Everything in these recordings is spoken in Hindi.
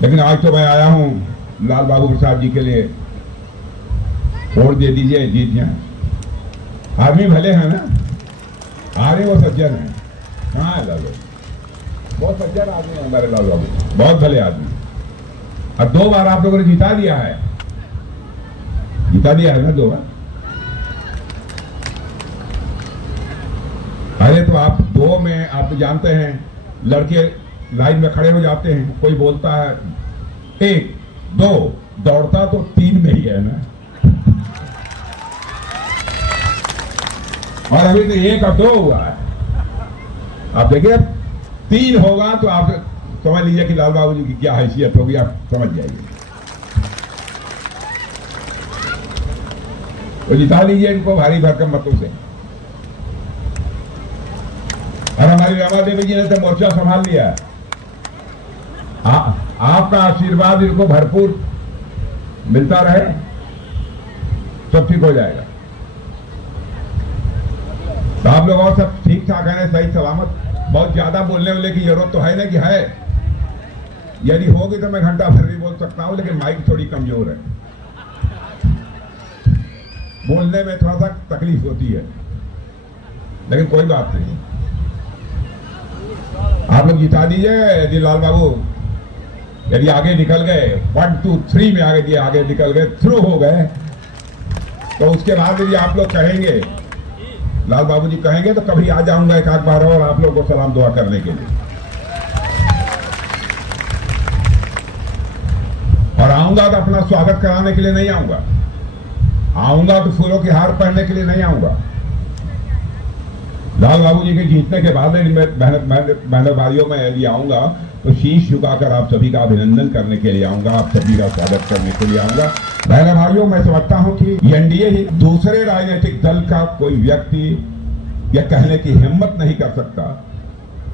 लेकिन आज तो मैं आया हूं लाल बाबू प्रसाद जी के लिए, वोट दे दीजिए, जीत जाए। आदमी भले हैं ना, आरे वो सज्जन है। कहाँ है लाल बाबू? बहुत सज्जन आदमी है हमारे लाल बाबू, बहुत भले आदमी। अब 2 बार आप लोगों ने जिता दिया है, जिता दिया है ना 2 बार। अरे तो आप 2 में आप तो जानते हैं, लड़के लाइन में खड़े हो जाते हैं, कोई बोलता है 1 2, दौड़ता तो 3 में ही है ना। और अभी तो 1 और 2 हुआ है। आप देखिए 3 होगा तो आप समझ लीजिए कि लाल बाबू जी की क्या हैसियत होगी, आप समझ जाइए। तो जिता लीजिए इनको भारी भरकम मतों से। और हमारी रमा देवी जी ने तो मोर्चा संभाल लिया है। आपका आशीर्वाद इनको भरपूर मिलता रहे, सब ठीक हो जाएगा। तो आप लोग और सब ठीक ठाक है ना, सही सलामत? बहुत ज्यादा बोलने वाले की जरूरत तो है ना, कि है? यदि होगी तो मैं घंटा भर भी बोल सकता हूं, लेकिन माइक थोड़ी कमजोर है, बोलने में थोड़ा सा तकलीफ होती है, लेकिन कोई बात नहीं। आप लोग जिता दीजिए। यदि लाल बाबू यदि आगे निकल गए 1 2 3 में आगे निकल गए, थ्रू हो गए, तो उसके बाद यदि आप लोग कहेंगे, लाल बाबू जी कहेंगे, तो कभी आ जाऊंगा एक आध बार और आप लोगों को सलाम दुआ करने के लिए। और आऊंगा तो अपना स्वागत कराने के लिए नहीं आऊंगा, आऊंगा तो फूलों की हार पहनने के लिए नहीं आऊंगा। लाल बाबू जी के जीतने के बाद बहन भाइयों में यदि आऊंगा तो शीश झुकाकर आप सभी का अभिनंदन करने के लिए आऊंगा, आप सभी का स्वागत करने के लिए आऊंगा। बहन भाइयों, मैं समझता हूं कि एनडीए ही दूसरे राजनीतिक दल का कोई व्यक्ति यह कहने की हिम्मत नहीं कर सकता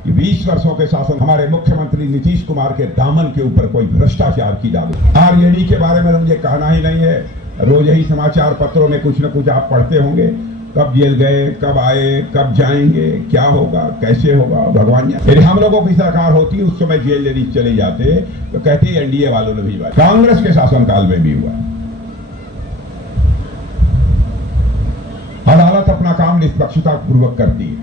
कि 20 वर्षों के शासन हमारे मुख्यमंत्री नीतीश कुमार के दामन के ऊपर कोई भ्रष्टाचार की दावे। आरजेडी के बारे में मुझे कहना ही नहीं है, रोज ही समाचार पत्रों में कुछ न कुछ आप पढ़ते होंगे, कब जेल गए, कब आए, कब जाएंगे, क्या होगा, कैसे होगा, भगवान जाने। यदि हम लोगों की सरकार होती उस समय जेल यदि चले जाते तो कहते एनडीए वालों ने भी, कांग्रेस के शासनकाल में भी हुआ। अदालत अपना काम निष्पक्षता पूर्वक करती है।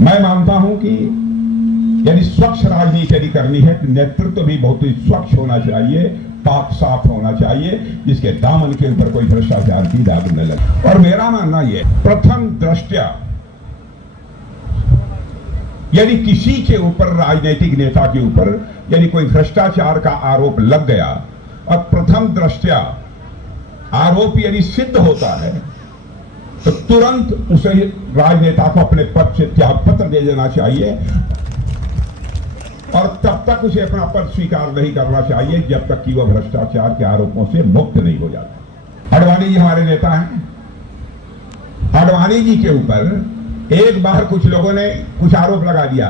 मैं मानता हूं कि यदि स्वच्छ राजनीति यदि करनी है तो नेतृत्व भी बहुत ही स्वच्छ होना चाहिए, पाक साफ होना चाहिए, जिसके दामन के ऊपर कोई भ्रष्टाचार की दाग न लगे। और मेरा मानना यह, प्रथम दृष्टया यदि किसी के ऊपर, राजनीतिक नेता के ऊपर यदि कोई भ्रष्टाचार का आरोप लग गया और प्रथम दृष्टया आरोप यदि सिद्ध होता है तो तुरंत उसे राजनेता को अपने पद से त्यागपत्र दे देना चाहिए और तब तक उसे अपना पद स्वीकार नहीं करना चाहिए जब तक कि वह भ्रष्टाचार के आरोपों से मुक्त नहीं हो जाता। आडवाणी जी हमारे नेता हैं। आडवाणी जी के ऊपर एक बार कुछ लोगों ने कुछ आरोप लगा दिया,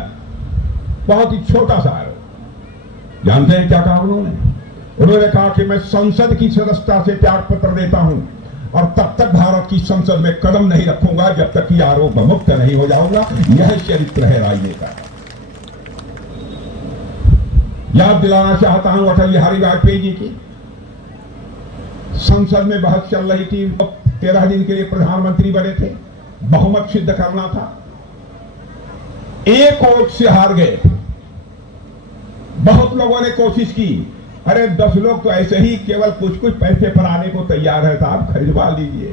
बहुत ही छोटा सा आरोप। जानते हैं क्या कहा उन्होंने कहा कि मैं संसद की सदस्यता से त्यागपत्र देता हूं और तब तक भारत की संसद में कदम नहीं रखूंगा जब तक कि आरोप मुक्त नहीं हो जाऊंगा। यह चरित्र है राजनेता का। याद दिलाना चाहता हूं अटल बिहारी वाजपेयी जी की। संसद में बहस चल रही थी, 13 दिन के लिए प्रधानमंत्री बने थे, बहुमत सिद्ध करना था, 1 वोट से हार गए। बहुत लोगों ने कोशिश की, अरे 10 लोग तो ऐसे ही केवल कुछ कुछ पैसे पर आने को तैयार है, साहब खरीदवा लीजिए।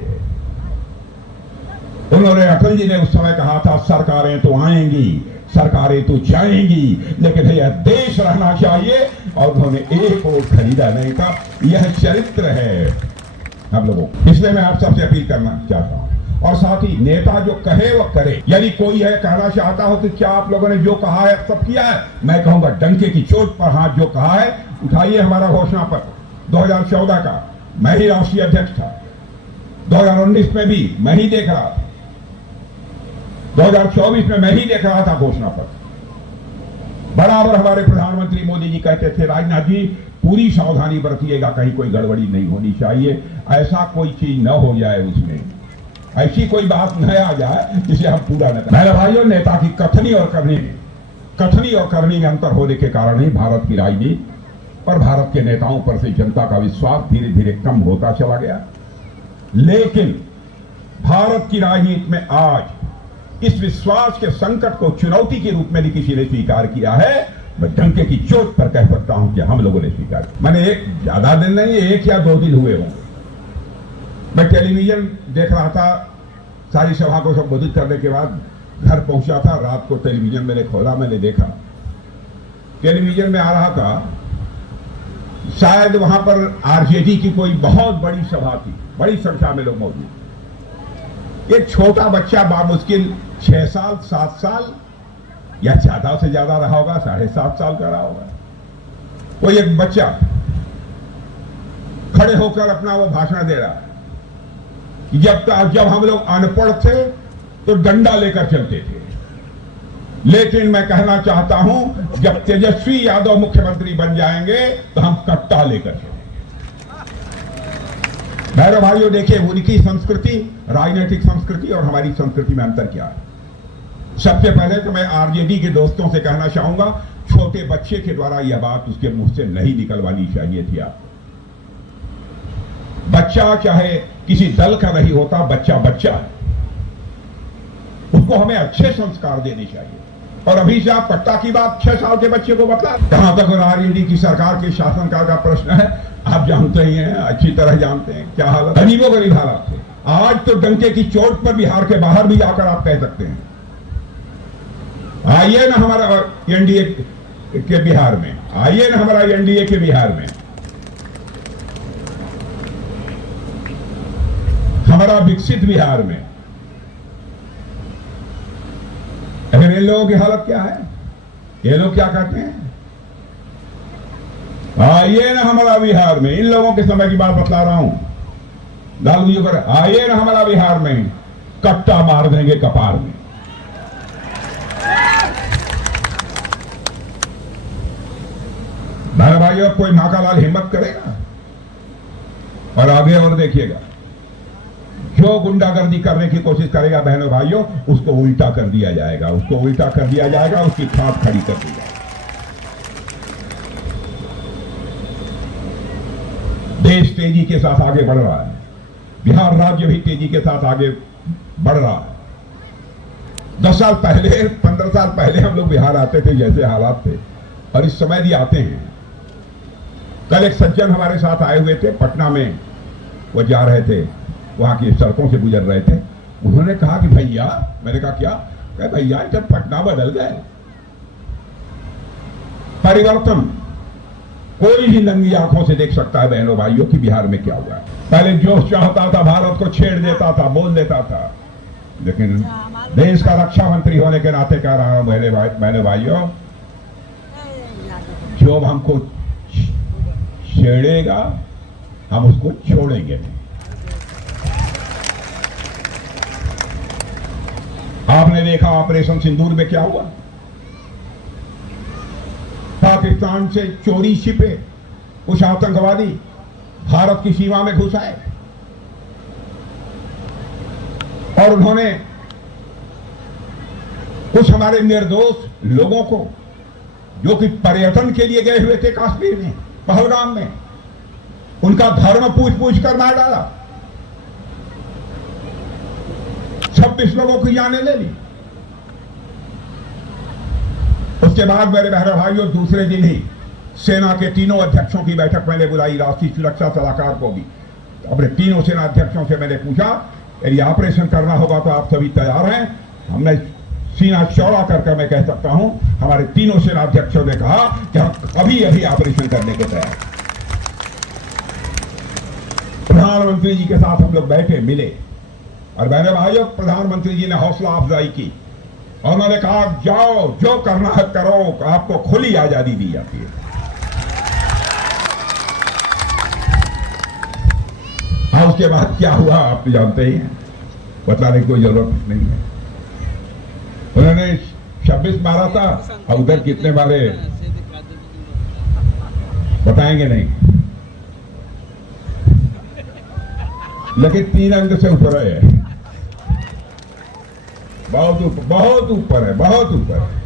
उन्होंने, अटल जी ने उस समय कहा था, सरकारें तो आएंगी, सरकारें तो जाएंगी, लेकिन यह देश रहना चाहिए, और उन्होंने 1 वोट खरीदा नहीं था। यह चरित्र है हम लोगों। इसलिए मैं आप सबसे अपील करना चाहता हूं, और साथ ही नेता जो कहे वह करे। यदि कोई है कहना चाहता हो कि क्या आप लोगों ने जो कहा है सब किया है, मैं कहूंगा डंके की चोट पर हाथ जो कहा है उठाइए। हमारा घोषणा पत्र 2014 का, मैं ही राष्ट्रीय अध्यक्ष था, 2019 में भी मैं ही देख रहा था, 2024 में मैं ही देख रहा था घोषणा पत्र। बराबर हमारे प्रधानमंत्री मोदी जी कहते थे, राजनाथ जी पूरी सावधानी बरतिएगा, कहीं कोई गड़बड़ी नहीं होनी चाहिए, ऐसा कोई चीज न हो जाए, उसमें ऐसी कोई बात न आ जाए जिसे हम पूरा न करें। मेरे भाइयों, नेता की कथनी और करनी कथनी और करनी में अंतर होने के कारण ही भारत की राजनीति और भारत के नेताओं पर से जनता का विश्वास धीरे धीरे कम होता चला गया। लेकिन भारत की राजनीति में आज इस विश्वास के संकट को चुनौती के रूप में भी किसी ने स्वीकार किया है। मैं डंके की चोट पर कह सकता हूं कि हम लोगों ने स्वीकार किया। मैंने एक ज्यादा दिन नहीं, 1 या 2 दिन हुए होंगे, मैं टेलीविजन देख रहा था। सारी सभा को संबोधित करने के बाद घर पहुंचा था। रात को टेलीविजन मैंने खोला, मैंने देखा टेलीविजन में आ रहा था, शायद वहां पर आरजेडी की कोई बहुत बड़ी सभा थी, बड़ी संख्या में लोग मौजूद। एक छोटा बच्चा बामुश्किल 6 साल 7 साल या ज्यादा से ज्यादा रहा होगा, 7.5 साल का रहा होगा, कोई एक बच्चा खड़े होकर अपना वो भाषण दे रहा कि जब हम लोग अनपढ़ थे तो डंडा लेकर चलते थे, लेकिन मैं कहना चाहता हूं जब तेजस्वी यादव मुख्यमंत्री बन जाएंगे तो हम कट्टा लेकर चलेंगे। मेरे भाइयों, देखिए उनकी संस्कृति, राजनीतिक संस्कृति और हमारी संस्कृति में अंतर क्या है। सबसे पहले तो मैं आरजेडी के दोस्तों से कहना चाहूंगा, छोटे बच्चे के द्वारा यह बात उसके मुंह से नहीं निकलवानी चाहिए थी। आप बच्चा चाहे किसी दल का नहीं होता, बच्चा बच्चा है, उसको हमें अच्छे संस्कार देने चाहिए। और अभी से आप कट्टा की बात 6 साल के बच्चे को बता, जहां तक आरजेडी की सरकार के शासनकाल का प्रश्न है, आप जानते ही हैं, अच्छी तरह जानते हैं क्या हालत, गरीबों गरीब हालात थे। आज तो डंके की चोट पर बिहार के बाहर भी जाकर आप कह सकते हैं, आइए ना हमारा एनडीए के बिहार में, आइए ना हमारा एनडीए के बिहार में, हमारा विकसित बिहार में। अगर इन लोगों की हालत क्या है, ये लोग क्या कहते हैं, आइए ना हमारा बिहार में, इन लोगों के समय की बात बतला रहा हूं, लालू जी पर आइए ना हमारा बिहार में, कट्टा मार देंगे कपार में। मेरे भाइयों, कोई माँ का लाल हिम्मत करेगा और आगे और देखिएगा, जो गुंडागर्दी करने की कोशिश करेगा बहनों भाइयों, उसको उल्टा कर दिया जाएगा, उसको उल्टा कर दिया जाएगा, उसकी खाप खड़ी कर दी जाएगी। देश तेजी के साथ आगे बढ़ रहा है, बिहार राज्य भी तेजी के साथ आगे बढ़ रहा है। 10 साल पहले, 15 साल पहले हम लोग बिहार आते थे जैसे हालात थे, और इस समय भी आते हैं। कल एक सज्जन हमारे साथ आए हुए थे पटना में, वो जा रहे थे, वहां की सड़कों से गुजर रहे थे। उन्होंने कहा कि भैया, मैंने कहा क्या, कहा भैया जब पटना बदल गए, परिवर्तन कोई भी नंगी आंखों से देख सकता है बहनों भाइयों की बिहार में क्या हुआ है। पहले जो चाहता था भारत को छेड़ देता था, बोल देता था, लेकिन देश का रक्षा मंत्री होने के नाते कह रहा हूं बहनों भाइयों, जो हमको छेड़ेगा हम उसको छोड़ेंगे नहीं। आपने देखा ऑपरेशन सिंदूर में क्या हुआ, पाकिस्तान से चोरी छिपे कुछ आतंकवादी भारत की सीमा में घुस आए और उन्होंने कुछ हमारे निर्दोष लोगों को, जो कि पर्यटन के लिए गए हुए थे कश्मीर में, पहलगाम में, उनका धर्म पूछ पूछ कर मार डाला। 26 लोगों की जानें ले ली। उसके बाद मेरे बहनों भाइयों, दूसरे दिन ही सेना के तीनों अध्यक्षों की बैठक मैंने बुलाई, राष्ट्रीय सुरक्षा सलाहकार को भी। अपने तीनों सेना अध्यक्षों से मैंने पूछा, यदि ऑपरेशन करना होगा तो आप सभी तैयार हैं? हमने सीना चौड़ा करके मैं कह सकता हूं, हमारे तीनों सेना अध्यक्षों ने कहा कि हम अभी अभी ऑपरेशन करने के तैयार। प्रधानमंत्री जी के साथ हम लोग बैठे, मिले, और मेरे भाइयों प्रधानमंत्री जी ने हौसला अफजाई की और उन्होंने कहा जाओ, जो करना है करो, आपको खुली आजादी दी जाती है। हाँ, उसके बाद क्या हुआ आप जानते ही हैं, बताने की कोई जरूरत नहीं है। उन्होंने 26 मारा था और उधर कितने मारे बताएंगे नहीं, लेकिन 3 अंक से ऊपर है, बहुत ऊपर है, बहुत ऊपर है।